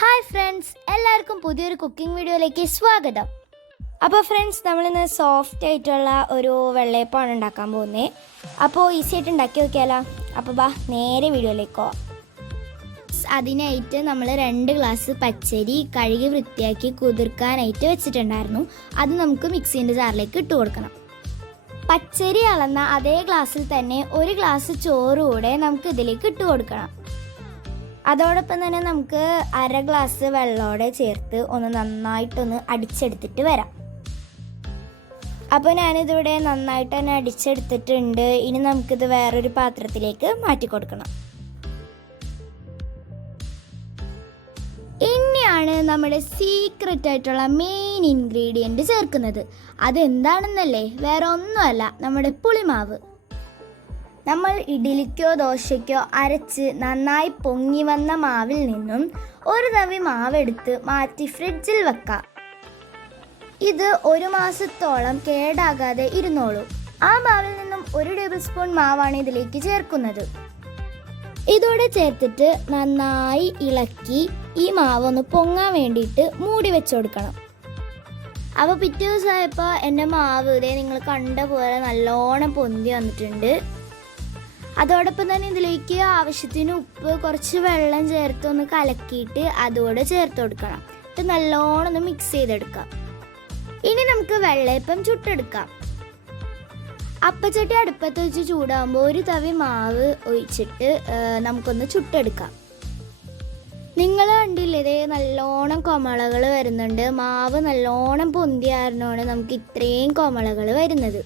Hi friends എല്ലാവർക്കും പുതിയൊരു cooking വീഡിയോയിലേക്ക് സ്വാഗതം. അപ്പോൾ ഫ്രണ്ട്സ് നമ്മളിന്ന് സോഫ്റ്റ് ആയിട്ടുള്ള ഒരു വെള്ളയപ്പമാണ് ഉണ്ടാക്കാൻ പോകുന്നത് അപ്പോൾ ഈസി ആയിട്ട് ഉണ്ടാക്കി നോക്കിയാലോ? അപ്പോൾ ബാ നേരെ വീഡിയോയിലേക്കോ അതിനായിട്ട് നമ്മൾ രണ്ട് ഗ്ലാസ് പച്ചരി കഴുകി വൃത്തിയാക്കി കുതിർക്കാനായിട്ട് വെച്ചിട്ടുണ്ടായിരുന്നു. അത് നമുക്ക് മിക്സീന്റെ ജാറിലേക്ക് ഇട്ട് കൊടുക്കണം. പച്ചരി അളന്ന അതേ ഗ്ലാസ്സിൽ തന്നെ ഒരു ഗ്ലാസ് ചോറ് കൂടെ നമുക്ക് ഇതിലേക്ക് ഇട്ട് കൊടുക്കണം. അതോടൊപ്പം തന്നെ നമുക്ക് അര ഗ്ലാസ് വെള്ളമോടെ ചേർത്ത് ഒന്ന് നന്നായിട്ടൊന്ന് അടിച്ചെടുത്തിട്ട് വരാം. അപ്പോൾ ഞാനിതിവിടെ നന്നായിട്ട് തന്നെ അടിച്ചെടുത്തിട്ടുണ്ട്. ഇനി നമുക്കിത് വേറൊരു പാത്രത്തിലേക്ക് മാറ്റി കൊടുക്കണം. ഇനിയാണ് നമ്മുടെ സീക്രട്ട് ആയിട്ടുള്ള മെയിൻ ഇൻഗ്രീഡിയന്റ് ചേർക്കുന്നത്. അതെന്താണെന്നല്ലേ? വേറെ ഒന്നുമല്ല നമ്മുടെ പുളിമാവ്. നമ്മൾ ഇഡലിക്കോ ദോശയ്ക്കോ അരച്ച് നന്നായി പൊങ്ങി വന്ന മാവിൽ നിന്നും ഒരു തവി മാവെടുത്ത് മാറ്റി ഫ്രിഡ്ജിൽ വെക്കാം. ഇത് ഒരു മാസത്തോളം കേടാകാതെ ഇരുന്നോളൂ. ആ മാവിൽ നിന്നും ഒരു ടേബിൾ സ്പൂൺ മാവാണ് ഇതിലേക്ക് ചേർക്കുന്നത്. ഇതോടെ ചേർത്തിട്ട് നന്നായി ഇളക്കി ഈ മാവ് ഒന്ന് പൊങ്ങാൻ വേണ്ടിയിട്ട് മൂടി വെച്ച് കൊടുക്കണം അപ്പോൾ പിറ്റേ ദിവസമായപ്പോൾ എന്റെ മാവ് ഇതേ നിങ്ങൾ കണ്ട പോലെ നല്ലോണം പൊന്തി വന്നിട്ടുണ്ട്. അതോടൊപ്പം തന്നെ ഇതിലേക്ക് ആവശ്യത്തിന് ഉപ്പ് കുറച്ച് വെള്ളം ചേർത്ത് ഒന്ന് കലക്കിയിട്ട് അതോടെ ചേർത്ത് കൊടുക്കണം. ഇത് നല്ലോണം ഒന്ന് മിക്സ് ചെയ്തെടുക്കാം. ഇനി നമുക്ക് വെള്ളയപ്പം ചുട്ടെടുക്കാം. അപ്പച്ചട്ടി അടുപ്പത്ത് വെച്ച് ചൂടാകുമ്പോൾ ഒരു തവി മാവ് ഒഴിച്ചിട്ട് നമുക്കൊന്ന് ചുട്ടെടുക്കാം. നിങ്ങൾ കണ്ടില്ലേ ഇതേ നല്ലോണം കൊമളകൾ വരുന്നുണ്ട്. മാവ് നല്ലോണം പൊന്തിയായിരുന്നാണ് നമുക്ക് ഇത്രയും കൊമളകൾ വരുന്നത്.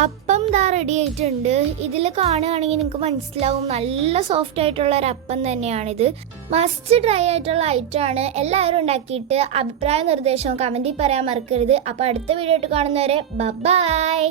അപ്പം ദാ റെഡി ആയിട്ടുണ്ട്. ഇതിൽ കാണുകയാണെങ്കിൽ നിങ്ങൾക്ക് മനസ്സിലാവും നല്ല സോഫ്റ്റ് ആയിട്ടുള്ള ഒരു അപ്പം തന്നെയാണിത്. മസ്റ്റ് ഡ്രൈ ആയിട്ടുള്ള ഐറ്റം ആണ്. എല്ലാവരും ഉണ്ടാക്കിയിട്ട് അഭിപ്രായ നിർദ്ദേശവും കമന്റിൽ പറയാൻ മറക്കരുത്. അപ്പോൾ അടുത്ത വീഡിയോ ആയിട്ട് കാണുന്നവരെ ബൈ